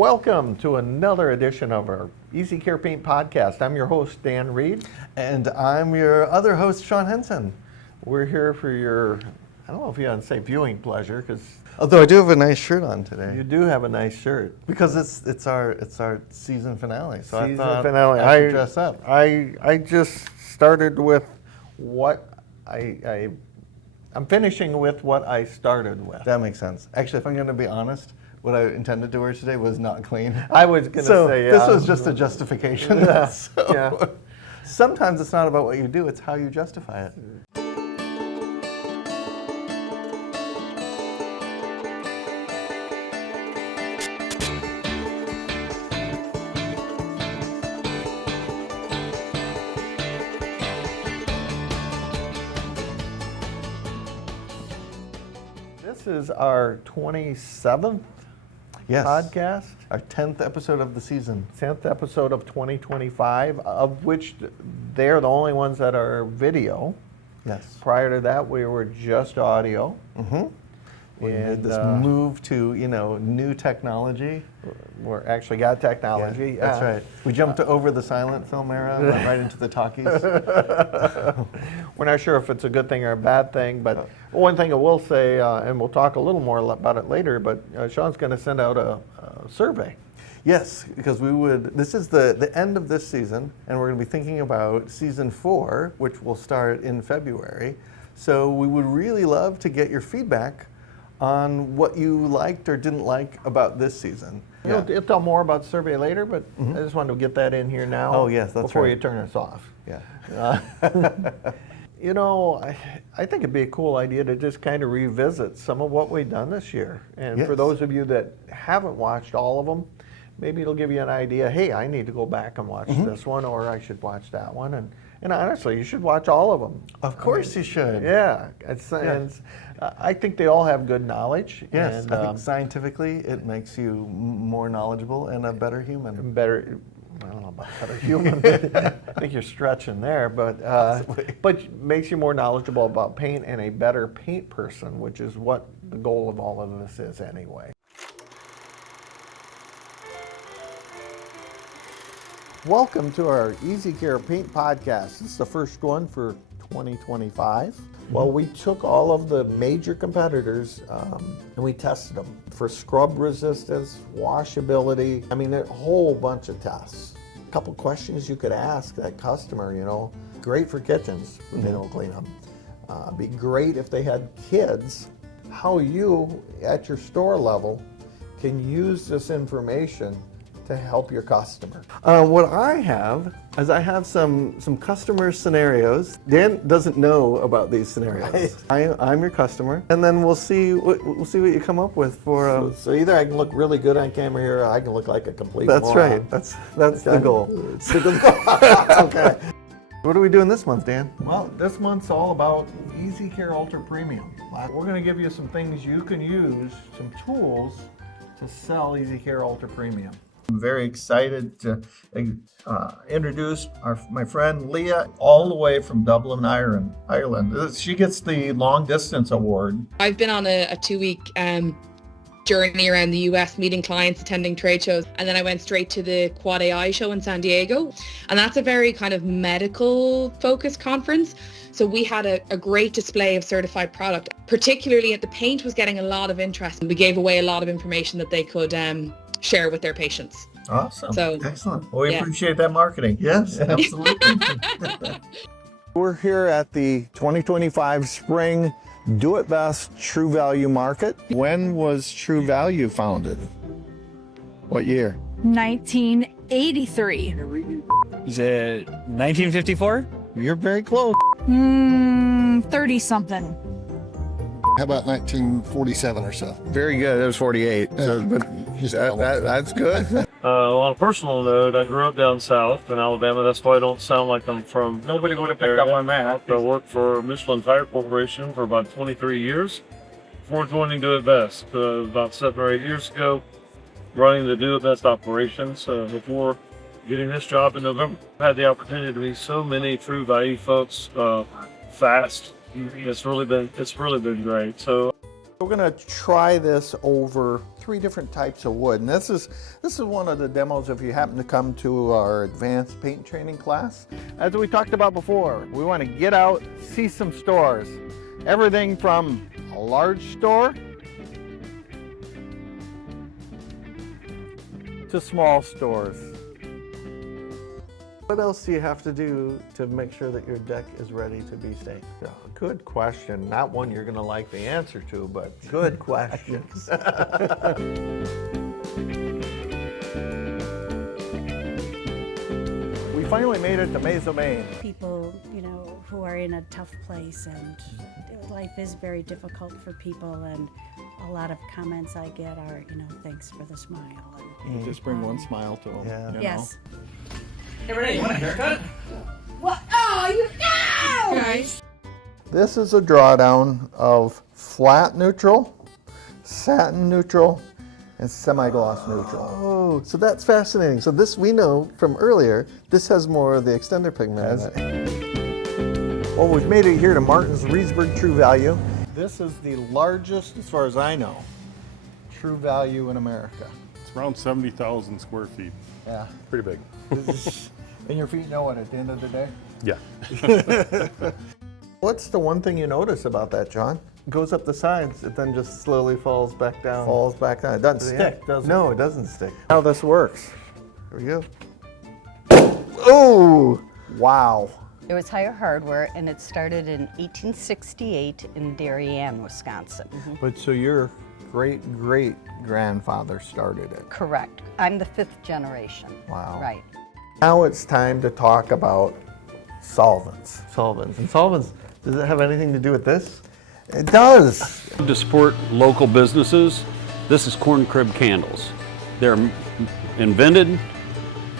Welcome to another edition of our EasyCare Paint Podcast. I'm your host, Dan Reed. And I'm your other host, Sean Henson. We're here for your, I don't know if you want to say viewing pleasure, because Although I do have a nice shirt on today. you do have a nice shirt. Because it's our season finale. So Season I thought finale. I should dress up. I just started with what I'm finishing with what I started with. That makes sense. Actually, if I'm going to be honest, what I intended to wear today was not clean. I was going to say, this was just a justification. Yeah. So, Yeah. Sometimes it's not about what you do, it's how you justify it. This is our 27th Yes. podcast. Our 10th episode of the season. 10th episode of 2025, of which they're the only ones that are video. Yes. Prior to that, we were just audio. Mm-hmm. We made And, this move to, new technology. We're actually got technology. Yeah, that's right. We jumped over the silent film era, went right into the talkies. We're not sure if it's a good thing or a bad thing, but one thing I will say, and we'll talk a little more about it later, but Sean's going to send out a survey. Yes, because this is the end of this season, and we're going to be thinking about season 4, which will start in February. So we would really love to get your feedback on what you liked or didn't like about this season. You'll tell more about the survey later, but I just wanted to get that in here now. Oh, yes, that's before right. you turn us off. Yeah. I think it'd be a cool idea to just kind of revisit some of what we've done this year. And for Yes. those of you that haven't watched all of them, maybe it'll give you an idea, hey, I need to go back and watch this one, or I should watch that one. And honestly, you should watch all of them. Of course you should. Yeah. And I think they all have good knowledge. Yes, And, I think scientifically it makes you more knowledgeable and a better human. better, I don't know about better human. I think you're stretching there, but makes you more knowledgeable about paint and a better paint person, which is what the goal of all of this is anyway. Welcome to our EasyCare Paint Podcast. This is the first one for 2025. Well, we took all of the major competitors and we tested them for scrub resistance, washability. I mean, a whole bunch of tests. A couple questions you could ask that customer, great for kitchens when they don't clean them. Be great if they had kids. How you, at your store level, can use this information to help your customer. What I have is I have some customer scenarios. Dan doesn't know about these scenarios. I'm your customer, and then we'll see what you come up with for. So either I can look really good on camera here, or I can look like a complete That's moron. right. That's the goal. Okay. What are we doing this month, Dan? Well, this month's all about EasyCare Ultra Premium. We're going to give you some things you can use, some tools to sell EasyCare Ultra Premium. I'm very excited to introduce my friend Leah, all the way from Dublin, Ireland. She gets the long distance award. I've been on a 2-week journey around the US, meeting clients, attending trade shows, and then I went straight to the Quad AI show in San Diego, and that's a very kind of medical focused conference. So we had a great display of certified product, particularly the paint was getting a lot of interest, and we gave away a lot of information that they could share with their patients. Awesome. So Excellent. Well, we appreciate that marketing. Yes, absolutely. We're here at the 2025 Spring Do It Best True Value Market. When was True Value founded? What year? 1983. Is it 1954? You're very close. 30 something. How about 1947 or so? Very good. It was 48. So, but that's good. On a personal note, I grew up down south in Alabama. That's why I don't sound like I'm from. Nobody would have picked up on that. I worked for Michelin Tire Corporation for about 23 years before joining Do It Best. About 7 or 8 years ago, running the Do It Best operations before getting this job in November. I had the opportunity to meet so many True Value folks fast. It's really been great. So we're going to try this over 3 different types of wood. And this is one of the demos if you happen to come to our advanced paint training class. As we talked about before, we want to get out, see some stores. Everything from a large store to small stores. What else do you have to do to make sure that your deck is ready to be stained? Good question. Not one you're going to like the answer to, but good questions. We finally made it to Mesa, Maine. People, who are in a tough place, and life is very difficult for people, and a lot of comments I get are, thanks for the smile. And, Just bring one smile to them. Yeah. yes. Hey, Renee, you want a haircut? What? Oh, you know! Guys. This is a drawdown of flat neutral, satin neutral, and semi-gloss neutral. Oh, so that's fascinating. So this, we know from earlier, this has more of the extender pigment in it. Well, we've made it here to Martin's Reedsburg True Value. This is the largest, as far as I know, True Value in America. It's around 70,000 square feet. Yeah. Pretty big. And your feet know it at the end of the day? Yeah. What's the one thing you notice about that, John? Goes up the sides, it then just slowly falls back down. Falls back down. It doesn't Yeah. stick, does it? No, it doesn't stick. How this works. Here we go. Oh! Wow. It was Higher Hardware, and it started in 1868 in Darien, Wisconsin. But so your great-great-grandfather started it. Correct. I'm the 5th generation. Wow. Right. Now it's time to talk about solvents. Solvents. And solvents, does it have anything to do with this? It does. To support local businesses, this is Corn Crib Candles. They're invented,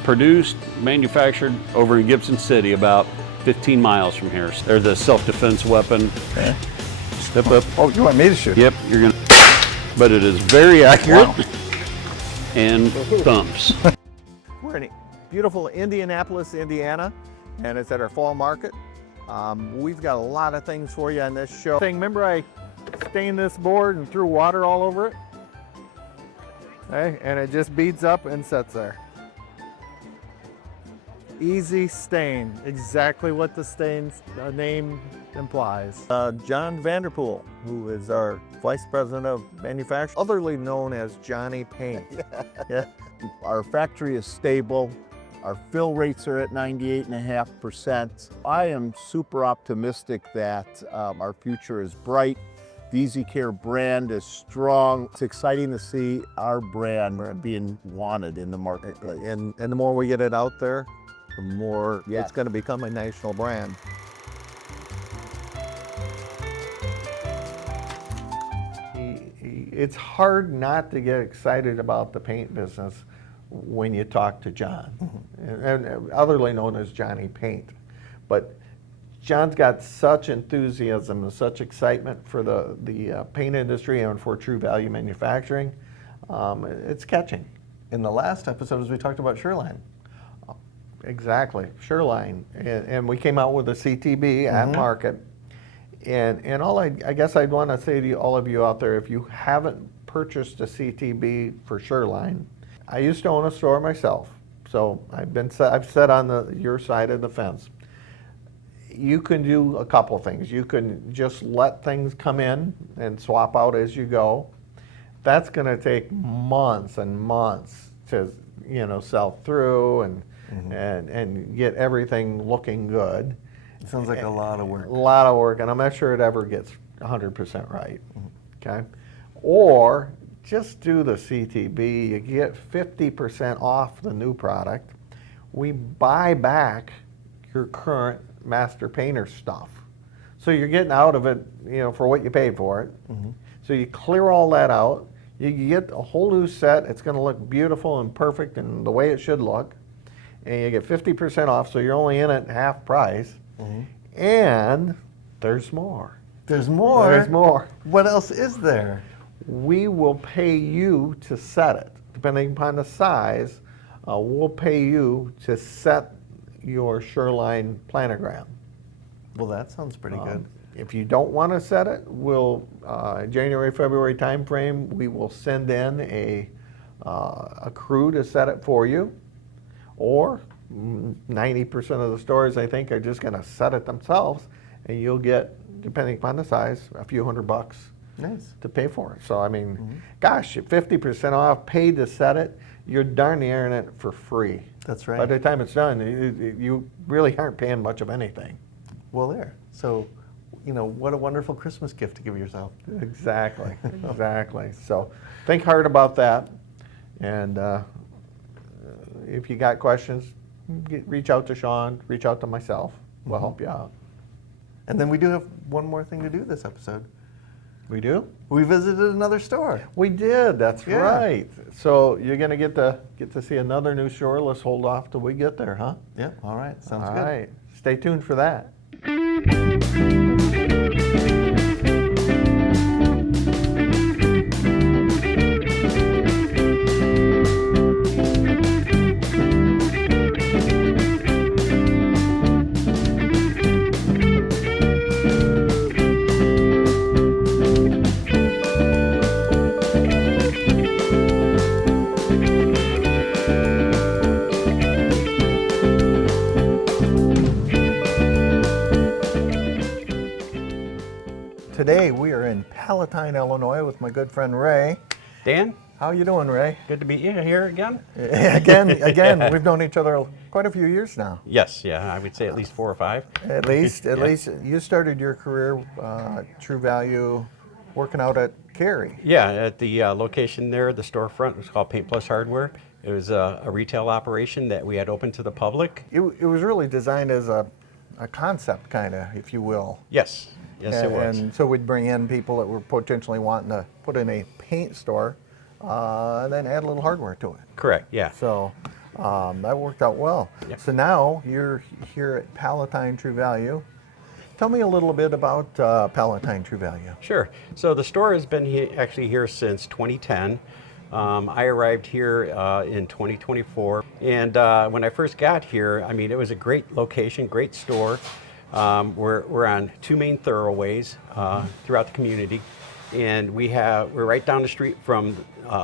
produced, manufactured over in Gibson City, about 15 miles from here. They're the self-defense weapon. Okay. Step up. Oh, you want me to shoot? Yep, you're gonna. But it is very accurate Wow. and thumps. We're in beautiful Indianapolis, Indiana, and it's at our fall market. We've got a lot of things for you on this show. Remember I stained this board and threw water all over it? Okay, and it just beads up and sits there. Easy stain, exactly what the stain's name implies. John Vanderpool, who is our Vice President of Manufacturing, otherly known as Johnny Paint. Yeah. Our factory is stable. Our fill rates are at 98.5%. I am super optimistic that our future is bright. The EasyCare brand is strong. It's exciting to see our brand being wanted in the marketplace. And the more we get it out there, the more Yes. it's going to become a national brand. It's hard not to get excited about the paint business when you talk to John, and otherly known as Johnny Paint. But John's got such enthusiasm and such excitement for the paint industry and for True Value manufacturing. It's catching. In the last episode, as we talked about Shure-Line. Exactly, Shure-Line, and we came out with a CTB at market. And all I guess I'd want to say to all of you out there, if you haven't purchased a CTB for Shure-Line, I used to own a store myself, so I've sat on your side of the fence. You can do a couple things. You can just let things come in and swap out as you go. That's going to take months and months to sell through and get everything looking good. It sounds like a lot of work. A lot of work, and I'm not sure it ever gets 100% right, okay? Or just do the CTB. You get 50% off the new product. We buy back your current master painter stuff. So you're getting out of it, for what you paid for it. So you clear all that out. You get a whole new set. It's going to look beautiful and perfect and the way it should look. And you get 50% off, so you're only in at half price. And there's more. There's more? There's more. What else is there? We will pay you to set it. Depending upon the size, we'll pay you to set your Shure-Line planogram. Well, that sounds pretty good. If you don't want to set it, we'll January, February timeframe, we will send in a crew to set it for you. Or 90% of the stores, I think, are just going to set it themselves, and you'll get, depending upon the size, a few $100 Nice. to pay for it. So I mean, gosh, 50% off, paid to set it, you're darn near in it for free. That's right. By the time it's done, you really aren't paying much of anything. Well, there. So, you know, what a wonderful Christmas gift to give yourself. Exactly, exactly. So think hard about that, and if you got questions, reach out to Sean, reach out to myself. We'll help you out. And then we do have one more thing to do this episode. We do? We visited another store. We did, that's Yeah. right. So you're gonna get to see another new store. Let's hold off till we get there, huh? Yeah, all right, sounds All good. right, stay tuned for that. Today we are in Palatine, Illinois with my good friend Ray. Dan, How you doing, Ray? good to meet you here again. Again, we've known each other quite a few years now. Yes, yeah, I would say at least 4 or 5. At least, Yeah. you started your career, True Value, working out at Cary. Yeah, at the location there, the storefront was called Paint Plus Hardware. It was a retail operation that we had open to the public. It was really designed as a concept, kind of, if you will. Yes, yes, it was. And so we'd bring in people that were potentially wanting to put in a paint store, and then add a little hardware to it. Correct, yeah. So that worked out well. Yeah. So now you're here at Palatine True Value. Tell me a little bit about Palatine True Value. Sure. So the store has been actually here since 2010. I arrived here in 2024, and when I first got here, I mean, it was a great location, great store. We're on 2 main thoroughways throughout the community, and we're right down the street from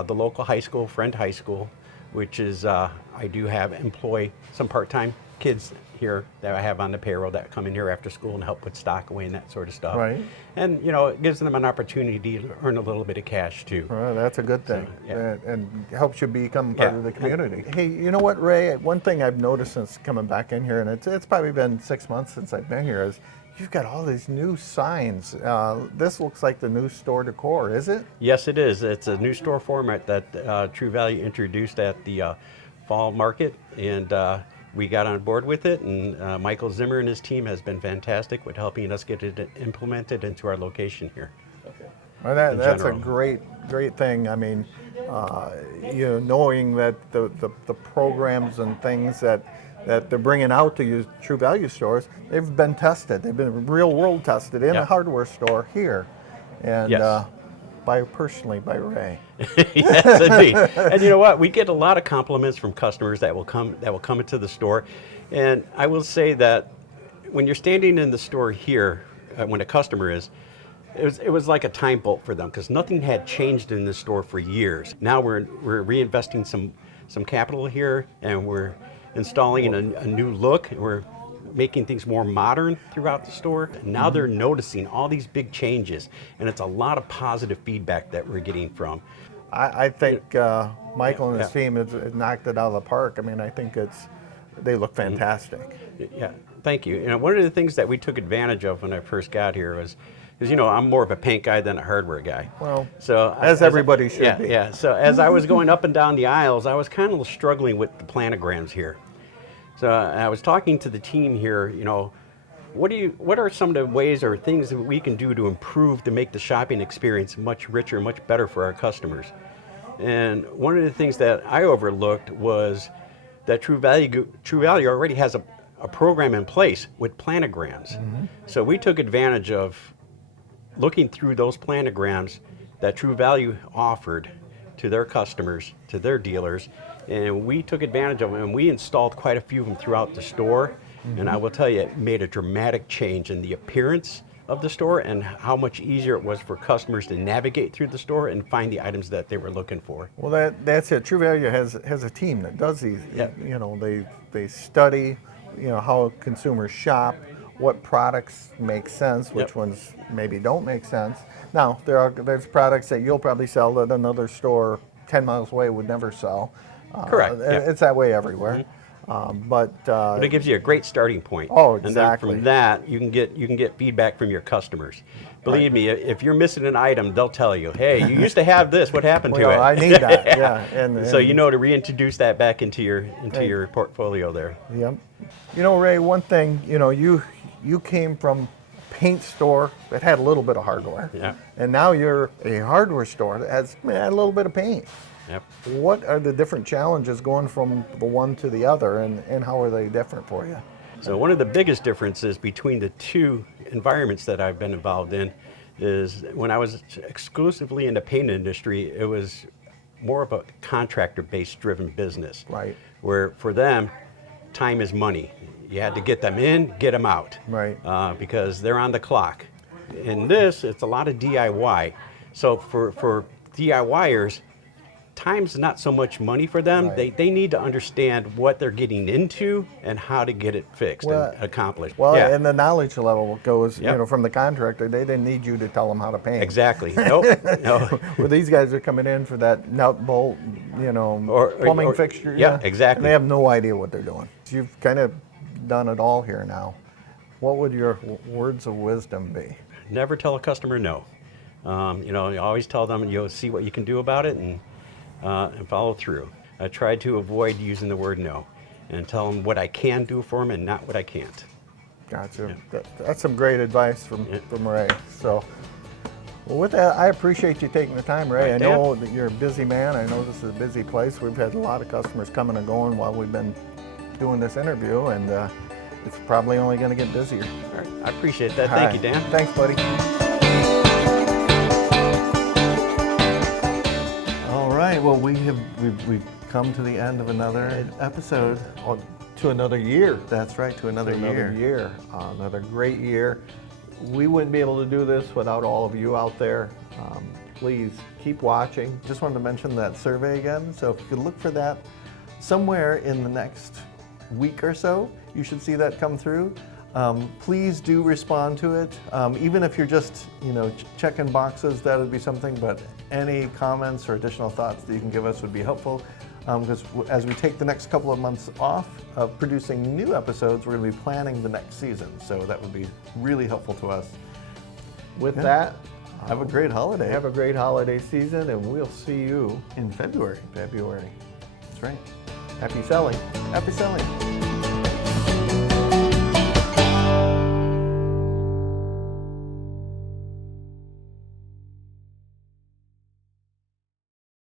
the local high school, Friend High School, which is I do employ some part-time kids here that I have on the payroll that come in here after school and help put stock away and that sort of stuff. Right. And you know, it gives them an opportunity to earn a little bit of cash too. Well, that's a good thing, yeah. and helps you become part of the community. Hey, you know what, Ray? One thing I've noticed since coming back in here, and it's probably been 6 months since I've been here, is you've got all these new signs. This looks like the new store decor, is it? Yes, it is. It's a new store format that True Value introduced at the fall market, and we got on board with it, and Michael Zimmer and his team has been fantastic with helping us get it implemented into our location here. Well, that's a general. great thing. I mean, knowing that the programs and things that they're bringing out to use True Value stores, they've been tested. They've been real world tested in a hardware store here, and personally by Ray. Yes, indeed. And you know what? We get a lot of compliments from customers that will come into the store, and I will say that when you're standing in the store here, when a customer is, it was like a time bolt for them because nothing had changed in the store for years. Now we're reinvesting some capital here, and we're installing a new look. We're making things more modern throughout the store. And now they're noticing all these big changes, and it's a lot of positive feedback that we're getting from. I think Michael and his team has knocked it out of the park. I mean, I think they look fantastic. Yeah, thank you. You know, one of the things that we took advantage of when I first got here was, because you know, I'm more of a paint guy than a hardware guy. Well, so as everybody should be. Yeah. So as I was going up and down the aisles, I was kind of struggling with the planograms here. So I was talking to the team here, you know, what are some of the ways or things that we can do to improve to make the shopping experience much richer, much better for our customers? And one of the things that I overlooked was that True Value already has a program in place with planograms. So we took advantage of looking through those planograms that True Value offered to their customers, to their dealers, and we took advantage of them, and we installed quite a few of them throughout the store. And I will tell you, it made a dramatic change in the appearance of the store and how much easier it was for customers to navigate through the store and find the items that they were looking for. Well, that's it. True Value has a team that does these. Yeah. You know, they study, you know, how consumers shop, what products make sense, which Yep. ones maybe don't make sense. Now, there's products that you'll probably sell that another store 10 miles away would never sell. Correct, yeah. It's that way everywhere. But it gives you a great starting point. Oh, And then exactly. from that, you can get feedback from your customers. Believe me, if you're missing an item, they'll tell you, hey, you used to have this, what happened to it? Well, I need that, yeah. And so you know to reintroduce that back into your portfolio there. Yep. You know, Ray, one thing, you know, you came from a paint store that had a little bit of hardware. Yeah. And now you're a hardware store that has a little bit of paint. Yep. What are the different challenges going from the one to the other, and how are they different for you? So one of the biggest differences between the two environments that I've been involved in is when I was exclusively in the paint industry, it was more of a contractor-based driven business. Right. Where for them, time is money. You had to get them in, get them out. Right. Because they're on the clock. In this, it's a lot of DIY. So for DIYers, time's not so much money for them. Right. They need to understand what they're getting into and how to get it fixed and accomplished. Well, Yeah. and the knowledge level goes, Yep. you know, from the contractor. They didn't need you to tell them how to paint. Exactly. Nope. No. Well, these guys are coming in for that nut bolt, you know, plumbing fixture. Yeah, exactly. And they have no idea what they're doing. You've kind of done it all here now. What would your words of wisdom be? Never tell a customer no. You know, you always tell them you'll see what you can do about it and follow through. I try to avoid using the word no and tell them what I can do for them and not what I can't. Gotcha. That's some great advice from Ray. So, well, with that, I appreciate you taking the time, Ray. I know that you're a busy man. I know this is a busy place. We've had a lot of customers coming and going while we've been doing this interview, and it's probably only going to get busier. All right. I appreciate that. All Thank right. you, Dan. Thanks, buddy. All right. Well, we've come to the end of another episode. To another year. That's right. To another year. Another great year. We wouldn't be able to do this without all of you out there. Please keep watching. Just wanted to mention that survey again. So if you could look for that somewhere in the next week or so, you should see that come through. Please do respond to it. Even if you're just, you know, checking boxes, that would be something, but any comments or additional thoughts that you can give us would be helpful. Because as we take the next couple of months off of producing new episodes, we're going to be planning the next season. So that would be really helpful to us. With that, have a great holiday. Have a great holiday season, and we'll see you in February. February. That's right. Happy selling. Happy selling.